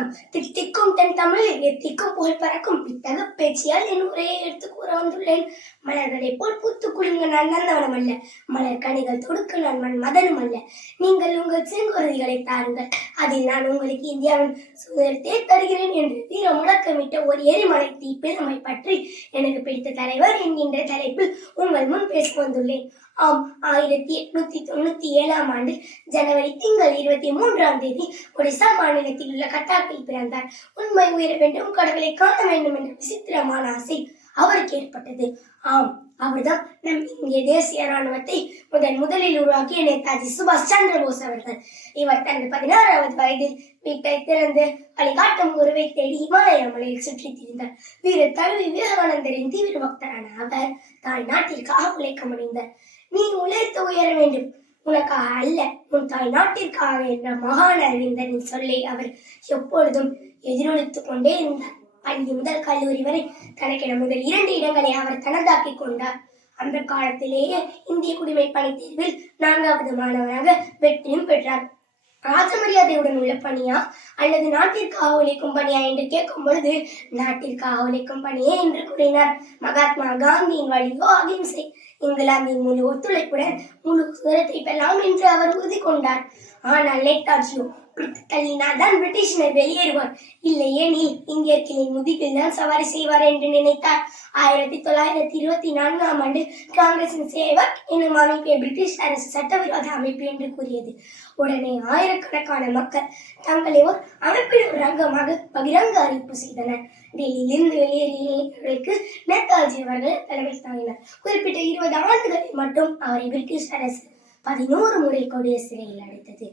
அஸ்ஸலாமு அலைக்கும் வரா தென் தமிழ் எத்திக்கும் புகழ் பறக்கும் வித்தக பேச்சியால் என் உரையை எடுத்து கூற வந்துள்ளேன். மலர்களை போல் பூத்து குலுங்க நான் நந்தவனம் அல்ல. மலர் கனிகள் தொடுக்க நான் மண் மதனும் அல்ல. நீங்கள் உங்கள் சிறுங்குருதிகளை தாருங்கள். அதில் நான் உங்களுக்கு இந்தியாவின் சுதந்திரத்தை தருகிறேன் என்று வீர முழக்கமிட்ட ஒரு எரிமலை தீப்பில் நம்மை பற்றி எனக்கு பிடித்த தலைவர் என்கின்ற தலைப்பில் உங்கள் முன் பேச வந்துள்ளேன். ஆம் ஆயிரத்தி எட்நூத்தி தொண்ணூத்தி ஏழாம் ஆண்டு ஜனவரி திங்கள் இருபத்தி மூன்றாம் தேதி ஒடிசா மாநிலத்தில் உள்ள நாட்டில் பிறந்தார். உண்மை உயர வேண்டும். கடவுளை காண வேண்டும் என்ற விசித்திரமான ஆசை அவருக்கு ஏற்பட்டது. ஆம் அவர்தான் நம் இந்திய தேசிய ராணுவத்தை முதன் முதலில் உருவாக்கிய நேதாஜி சுபாஷ் சந்திர போஸ் அவர்கள். இவர் தனது பதினாறாவது வயதில் வீட்டை திறந்து வழிகாட்டும் குருவை தேடி இமாலய மலையில் சுற்றித் திரிந்தார். வீர தழுவி விவேகானந்தரின் தீவிர பக்தரான அவர் தாய் நாட்டிற்காக உழைக்க முடிந்தார் நீ உழைத்து உயர வேண்டும். உனக்காக அல்ல உன் தாய் நாட்டிற்காக என்ற மகான் அறிவிந்தரின் சொல்லை அவர் எப்பொழுதும் எதிரொலித்துக் கொண்டே இருந்தார். பள்ளி முதல் கல்லூரி வரை தனக்கென முதல் இரண்டு இடங்களை அவர் தனதாக்கிக் கொண்டார். அந்த காலத்திலேயே இந்திய குடிமை பணி தேர்வில் நான்காவது மாணவராக வெற்றியும் பெற்றார். ராஜமரியாதையுடன் உள்ள பணியா? அல்லது நாட்டிற்காக உழைக்கும் பணியா என்று கேட்கும் பொழுது நாட்டிற்காக உழைக்கும் பணியே என்று கூறினார். மகாத்மா காந்தியின் வழியோ அகிம்சை. இங்கிலாந்தின் முழு ஒத்துழைப்புடன் முழு சுதந்திரத்தை பெறலாம் என்று அவர் உறுதி கொண்டார். ஆனால் நேதாஜியோ பிடித்து தான் பிரிட்டிஷினர் வெளியேறுவார். இல்லையே நீ இந்தியர்களின் முதுகில் தான் சவாரி செய்வார் என்று நினைத்தார். ஆயிரத்தி தொள்ளாயிரத்தி இருபத்தி நான்காம் ஆண்டு காங்கிரசின் சேவக் எனும் அமைப்பை பிரிட்டிஷ் அரசு சட்டவிரோத அமைப்பு என்று கூறியது. உடனே ஆயிரக்கணக்கான மக்கள் தங்களை ஒரு அமைப்பின் ஒரு அங்கமாக பகிரங்க அறிவிப்பு செய்தனர். டெல்லியிலிருந்து வெளியேறியவர்களுக்கு நேதாஜி அவர்கள் தலைமை தாங்கினார். குறிப்பிட்ட இருபது ஆண்டுகளில் மட்டும் அவரை பிரிட்டிஷ் அரசு பதினோரு முறை கொடிய சிறையில் அடைத்தது.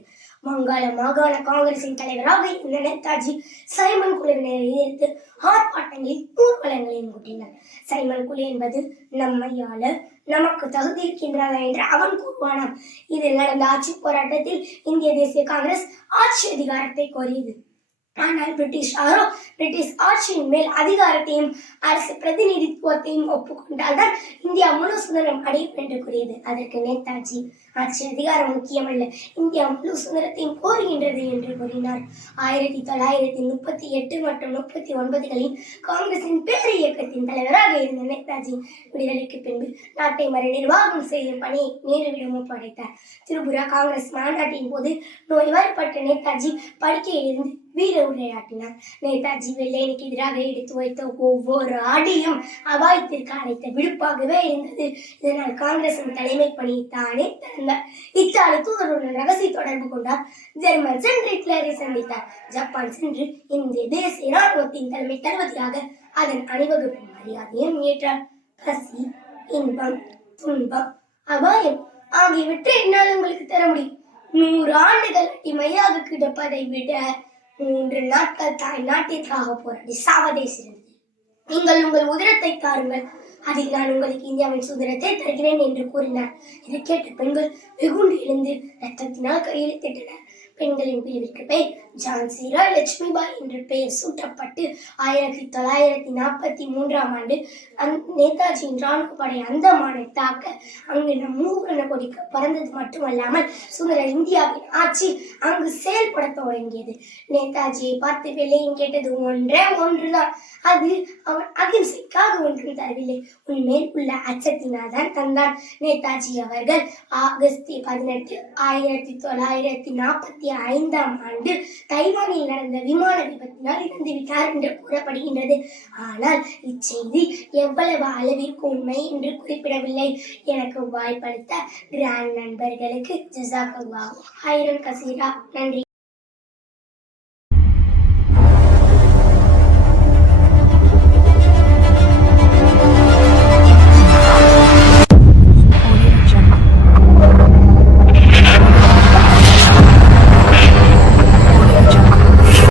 வங்காள மாகாண காங்கிரசின் தலைவராக இருந்த நேதாஜி சைமன் குழுவினரை எதிர்த்து ஆர்ப்பாட்டங்களில் ஊர்வலங்களையும் கூட்டினார் சைமன் குழு என்பது நம்மையால நமக்கு தகுதி இருக்கின்றதா என்று அவன் கூறுவானாம். இதில் நடந்த ஆட்சி போராட்டத்தில் இந்திய தேசிய காங்கிரஸ் ஆட்சி அதிகாரத்தை கோரியது. ஆனால் பிரிட்டிஷாரோ பிரிட்டிஷ் ஆட்சியின் மேல் அதிகாரத்தையும் அரசு பிரதிநிதித்துவத்தையும் ஒப்புக்கொண்டால்தான் இந்தியா முழு சுதந்திரம் அடையும் என்று கூறியது அதற்கு நேதாஜி ஆட்சி அதிகாரம் முக்கியமல்ல. இந்தியா முழு சுதந்திரத்தையும் கோருகின்றது என்று கூறினார். ஆயிரத்தி தொள்ளாயிரத்தி முப்பத்தி எட்டு மற்றும் முப்பத்தி ஒன்பதுகளில் காங்கிரசின் பேர் இயக்கத்தின் தலைவராக இருந்த நேதாஜி விடுதலைக்கு பின்பு நாட்டை மறு நிர்வாகம் செய்யும் பணியை நேருவிடம் ஒப்படைத்தார் திரிபுரா காங்கிரஸ் மாநாட்டின் போது நோய்வாய்ப்பட்ட நேதாஜி படுக்கையிலிருந்து வீர உரையாற்றினார் நேதாஜி வெள்ளையனுக்கு எதிராக எடுத்து வைத்த ஒவ்வொரு அடியும் அபாயத்திற்கு அழைத்த விழுப்பாகவே இருந்தது. இதனால் காங்கிரசின் தலைமை பணியை தானே திறந்தார் இத்தாலி தூதருடன் ரகசிய தொடர்பு கொண்டார். ஜெர்மன் சென்று ஹிட்லரை சந்தித்தார். ஜப்பான் சென்று இந்திய தேசிய ராணுவத்தின் தலைமை தளபதியாக அதன் அணிவகுப்பு மரியாதையும் ஏற்றார். பசி இன்பம் துன்பம் அபாயம் ஆகியவற்றை என்னால் உங்களுக்கு தர முடியும். நூறு ஆண்டுகள் இமையாக கிடப்பதை விட மூன்று நாட்கள் தாய் நாட்டிற்காக போராடி சாவதே சிறந்தது நீங்கள் உங்கள் உதிரத்தை தாருங்கள் அதில் நான் உங்களுக்கு இந்தியாவின் சுதந்திரத்தை தருகிறேன் என்று கூறினார். இதை கேட்ட பெண்கள் வெகுண்டு எழுந்து ரத்தத்தினால் கையெழுத்திட்டனர். பெண்களின் பிரிவிற்கு பெயர் ஜான்சி ராய் லட்சுமிபாய் என்ற பெயர் சூட்டப்பட்டு ஆயிரத்தி தொள்ளாயிரத்தி நாற்பத்தி மூன்றாம் ஆண்டு அந் நேதாஜியின் ராணுவ படை அந்தமானை தாக்க அங்கு நம் மூவர்ண கொடிக்கு பறந்தது மட்டுமல்லாமல் சுதந்திர இந்தியாவின் ஆட்சி அங்கு செயல்பட தொடங்கியது நேதாஜியை பார்த்து வெளியும் கேட்டது ஒன்றே ஒன்றுதான். அது அவன் அகிம்சைக்காக ஒன்றும் தரவில்லை. உன்மேல் உள்ள அச்சத்தினால் தான் தந்தான். நேதாஜி அவர்கள் ஆகஸ்ட் பதினெட்டு ஆயிரத்தி தொள்ளாயிரத்தி நாற்பத்தி ஐந்தாம் ஆண்டு தைவானில் நடந்த விமான விபத்தினால் இறந்து விட்டார் என்று கூறப்படுகின்றது. ஆனால் இச்செய்தி எவ்வளவு அளவிற்கு உண்மை என்று குறிப்பிடவில்லை. எனக்கு வாய்ப்பளித்த கிராண்ட் நண்பர்களுக்கு ஜசாக் ஆயிரம் கசீரா நன்றி.